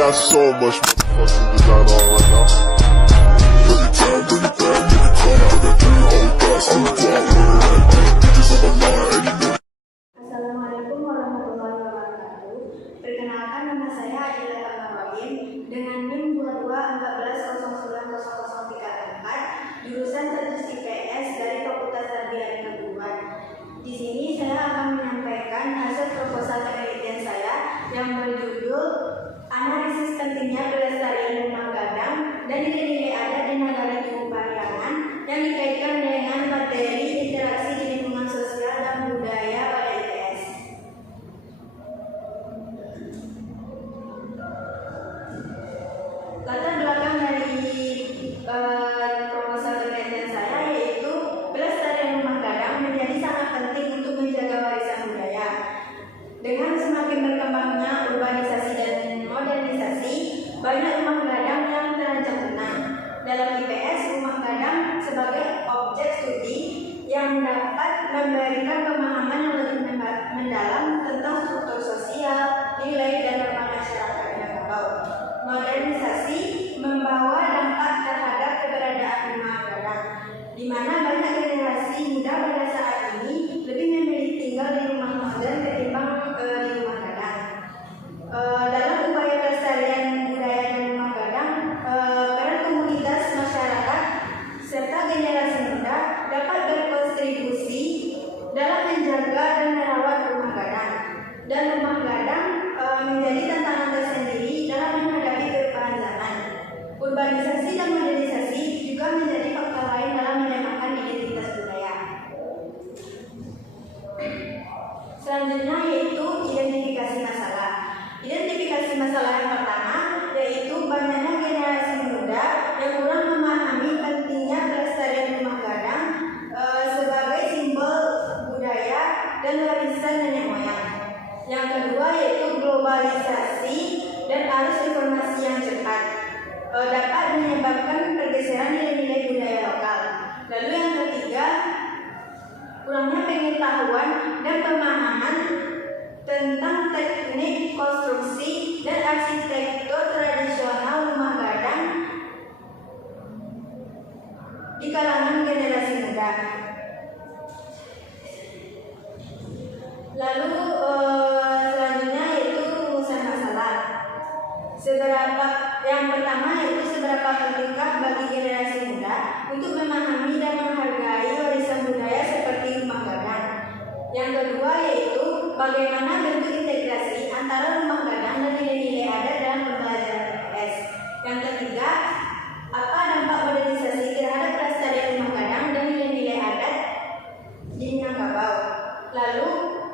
got so much fucking design on right now. Bring it down, bring it back, make it come out, got 3 old guys, I'm the block, bitches on my line, and you know. Assalamualaikum warahmatullahi wabarakatuh. Perkenalkan, nama saya Adila Kamarwin dengan NIM 2214009034, jurusan Statistik PS dari Fakultas Sarjana Keguruan. Di sini saya akan menyampaikan hasil proposal penelitian saya yang berjudul Analisis Pentingnya Pelestarian Rumah Gadang dan Nilai-nilai Adat di Negara Tugu Pariangan yang dikaitkan dengan materi interaksi di lingkungan sosial dan budaya pada IPS. Latar belakang dari proposal penelitian saya yaitu pelestarian rumah gadang menjadi sangat penting untuk menjaga warisan budaya. Dengan semakin berkembangnya urbanisasi dan modernisasi, banyak rumah gadang yang terancam punah. Dalam IPS, rumah gadang sebagai objek studi yang dapat memberikan pemahaman yang lebih mendalam tentang struktur sosial, nilai, dan norma masyarakat Minangkabau. Modernisasi membawa dampak terhadap keberadaan rumah gadang, di mana banyak generasi muda pada saat ini lebih memilih tinggal di rumah modern ketimbang di rumah gadang. Dalam upaya pelestarian budaya dan rumah gadang, peran komunitas masyarakat serta generasi muda dapat berkontribusi dalam menjaga dan merawat rumah gadang. Dan rumah gadang menjadi tantangan tersendiri dalam menghadapi perubahan zaman. Urbanisasi dan modernisasi juga menjadi faktor lain dalam menyamakan identitas budaya. Selanjutnya yaitu identifikasi masalah. Identifikasi masalah yang pertama yaitu banyaknya generasi muda yang kurang memahami pentingnya pelestarian rumah gadang sebagai simbol budaya dan warisan nenek moyang. Yang kedua yaitu globalisasi dan arus informasi yang cepat dapat menyebabkan pergeseran nilai-nilai budaya lokal. Lalu yang ketiga, kurangnya pengetahuan dan pemahaman tentang teknik konstruksi dan arsitektur tradisional rumah gadang di kalangan generasi muda. Lalu selanjutnya yaitu rumusan masalah. Yang pertama yaitu seberapa pentingkah bagi generasi muda untuk memahami dan menghargai warisan budaya seperti rumah gadang. Yang kedua yaitu bagaimana bentuk integrasi antara rumah gadang dan nilai-nilai adat dalam pembelajaran IPS. Yang ketiga, apa dampak modernisasi terhadap pelestarian rumah gadang dan nilai-nilai adat di Minangkabau. Lalu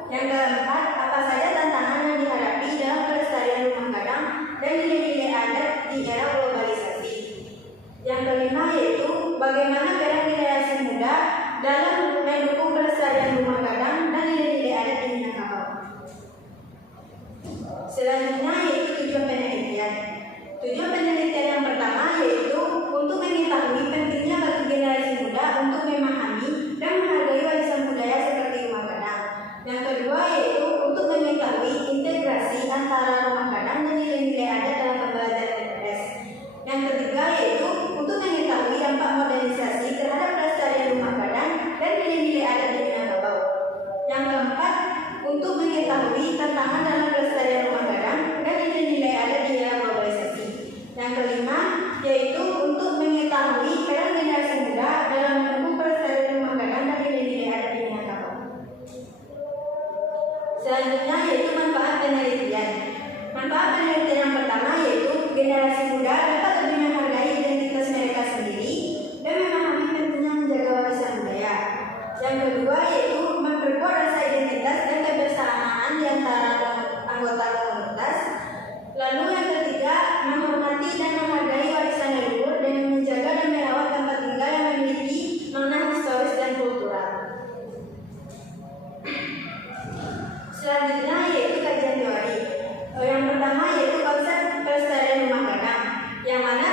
yang keempat, apa saja tantangan yang dihadapi dalam pelestarian rumah gadang dan nilai-nilai adat di era globalisasi. Yang kelima yaitu bagaimana peran generasi muda dalam mendukung pelestarian rumah gadang dan nilai-nilai adat di Minangkabau. Selanjutnya yaitu tujuan penelitian. Tujuan penelitian yang pertama yaitu untuk mengetahui pentingnya bagi generasi muda untuk memahami dan menghargai warisan budaya seperti rumah gadang. Yang kedua yaitu untuk mengetahui integrasi antara rumah gadang dan nilai-nilai adat dalam pembelajaran IPS. Yang ketiga yaitu untuk mengetahui dampak modernisasi terhadap pelestarian rumah gadang dan nilai-nilai adat di Minangkabau. Yang keempat, untuk mengetahui tantangan dalam pelestarian rumah gadang dan nilai-nilai adat di era globalisasi. Yang kelima, yaitu untuk mengetahui peran generasi muda dalam mendukung pelestarian rumah gadang dan nilai-nilai adat di Minangkabau. Selanjutnya yaitu manfaat penelitian. Manfaat penelitian yang pertama yaitu generasi muda dapat lebih menghargai identitas mereka sendiri dan memahami pentingnya menjaga warisan budaya. Yang kedua yaitu memperkuat rasa identitas dan kebersamaan di antara anggota komunitas. Lalu yang ketiga, menghormati dan menghargai warisan leluhur dengan menjaga dan merawat tempat tinggal yang memiliki makna historis dan kultural. Selanjutnya yaitu kajian teori. Yang pertama yaitu konsep pelestarian rumah gadang, yang mana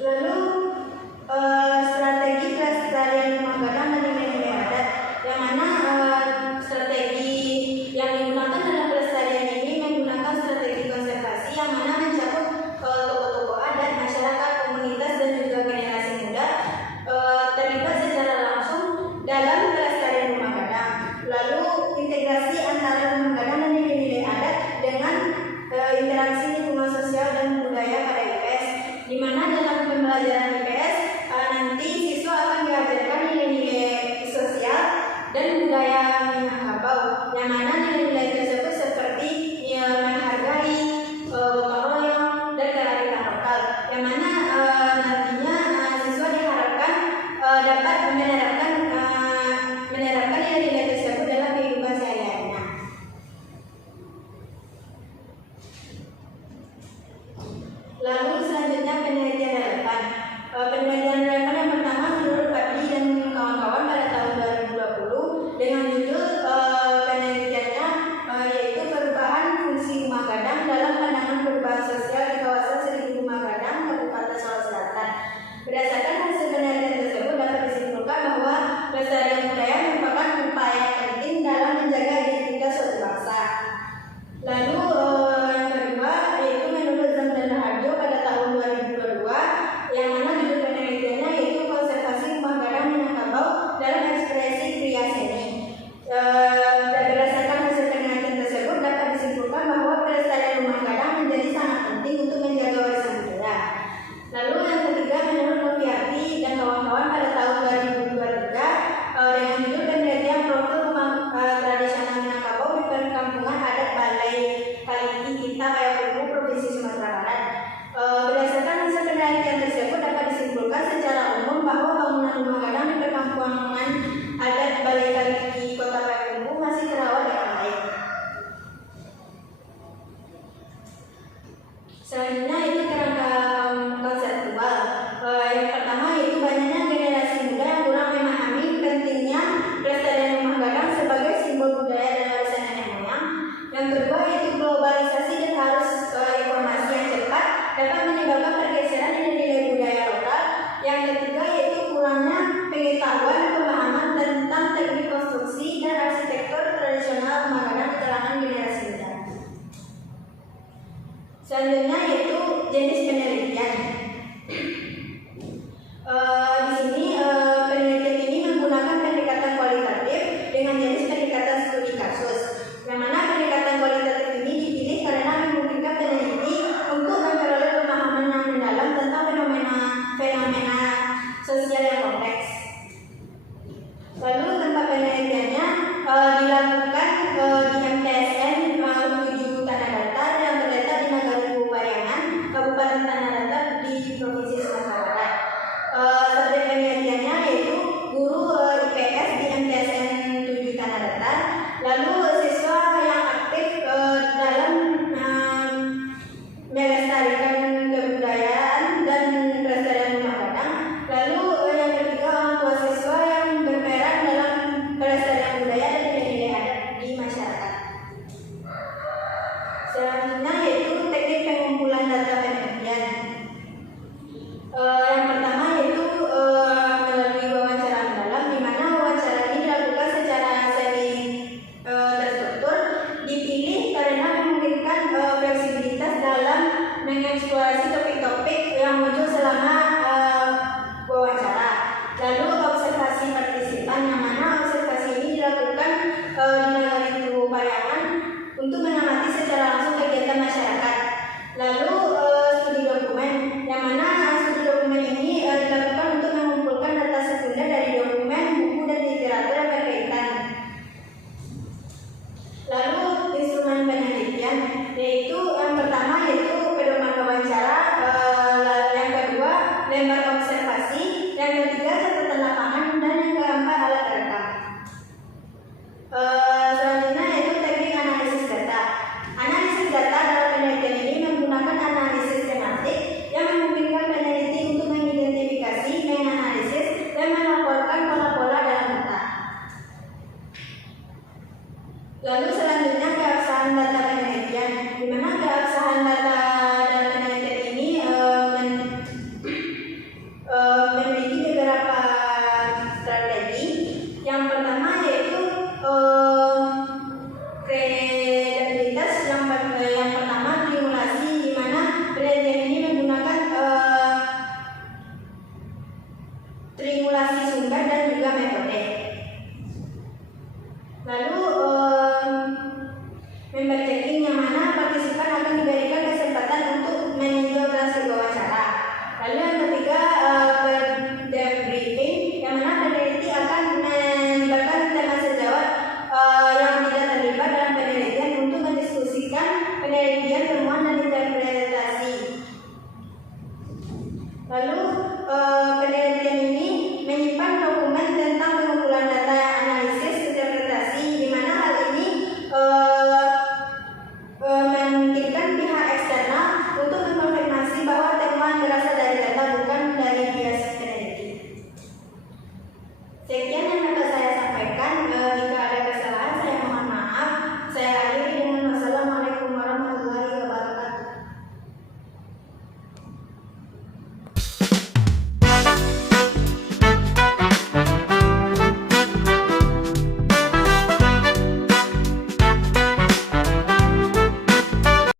Lalu strategi pelestarian rumah gadang dan nilai-nilai adat, yang mana strategi yang digunakan dalam pelestarian ini menggunakan strategi konservasi yang mana mencakup tokoh-tokoh adat, masyarakat, komunitas dan juga generasi muda terlibat secara langsung dalam pelestarian rumah gadang. Lalu integrasi antara rumah gadang dan nilai-nilai adat dengan interaksi lingkungan sosial dan budaya pada IPS, di mana dalam pembelajaran IPS nanti siswa akan diajarkan nilai-nilai sosial dan budaya Minangkabau, yang mana nilai-nilai tersebut seperti menghargai, gotong royong, dan kearifan lokal, yang mana nantinya siswa diharapkan dapat menerapkan nilai-nilai tersebut dalam kehidupan sehari-harinya. Lalu selanjutnya penelitian relevan. Penelitian relevan yang pertama menurut Fadli dan kawan-kawan pada tahun 2020 dengan judul penelitiannya yaitu perubahan fungsi rumah gadang dalam pandangan perubahan sosial di kawasan Seribu Rumah Gadang, Kabupaten Solok Selatan. Berdasarkan hasil penelitian tersebut dapat disimpulkan bahwa pelestarian budaya merupakan upaya penting dalam menjaga identitas suatu bangsa. Lalu yang kedua yaitu menurut Zamdan Raharjo pada tahun 2022, yang mana judul penelitiannya yaitu konservasi rumah gadang Minangkabau dalam ekspresi kriya seni. Berdasarkan hasil penelitian tersebut dapat disimpulkan bahwa pelestarian rumah gadang menjadi sangat penting untuk menjaga warisan budaya. Lalu yang ketiga menurut Noviati dan kawan-kawan pada tahun 2023 dengan judul penelitian profil rumah tradisional Minangkabau di perkampungan adat Balai Kaliki Kita Payakumbuh, Provinsi Sumatera Barat. Berdasarkan hasil penelitian tersebut dapat disimpulkan secara umum bahwa bangunan rumah gadang di perkampungan adat Balai Kaliki Kota Payakumbuh masih terawat dengan baik. Selanjutnya itu kerangka konseptual. Yang pertama yaitu banyaknya generasi muda yang kurang memahami pentingnya pelestarian rumah gadang sebagai simbol budaya dan warisan nenek moyang. Yang kedua yaitu globalisasi dan arus informasi yang cepat dapat menyebabkan pergeseran nilai-nilai budaya lokal. Yang ketiga yaitu kurangnya pengetahuan pemahaman tentang teknik konstruksi dan arsitektur tradisional rumah gadang di kalangan generasi muda. Selanjutnya yaitu jenis penelitian. Di sini penelitian ini menggunakan pendekatan kualitatif dengan jenis pendekatan studi kasus, yang mana pendekatan kualitatif ini dipilih karena memungkinkan peneliti untuk memperoleh pemahaman yang mendalam tentang fenomena sosial yang kompleks. Lalu tempat penelitiannya dilakukan di MTSN 7 Tanah Datar yang terletak di Nagari Pariangan, Kabupaten Tanah Datar di Provinsi Sumatera Barat. Subjek penelitiannya yaitu guru IPS di MTSN 7 Tanah Datar. Lalu siswa yang aktif dalam melestarikan kebudayaan dan pelestarian rumah gadang. Lalu yang ketiga orang tua siswa yang berperan dalam pelestarian budaya dan nilai-nilai adat di masyarakat. Selanjutnya yaitu teknik pengumpulan data penelitian. Yang pertama yaitu melalui wawancara mendalam, di mana wawancara ini dilakukan secara semi terstruktur, dipilih karena memungkinkan fleksibilitas dalam mengeksplorasi topik-topik yang muncul selama wawancara. Lalu observasi partisipan, yang mana observasi ini dilakukan di Nagari Pariangan untuk mengamati secara langsung kegiatan masyarakat. Lalu studi dokumen, yang mana studi dokumen ini dilakukan untuk mengumpulkan data sekunder dari dokumen, buku, dan literatur yang berkaitan. Lalu instrumen penelitian, yaitu yang pertama yaitu pedoman wawancara, yang Lalu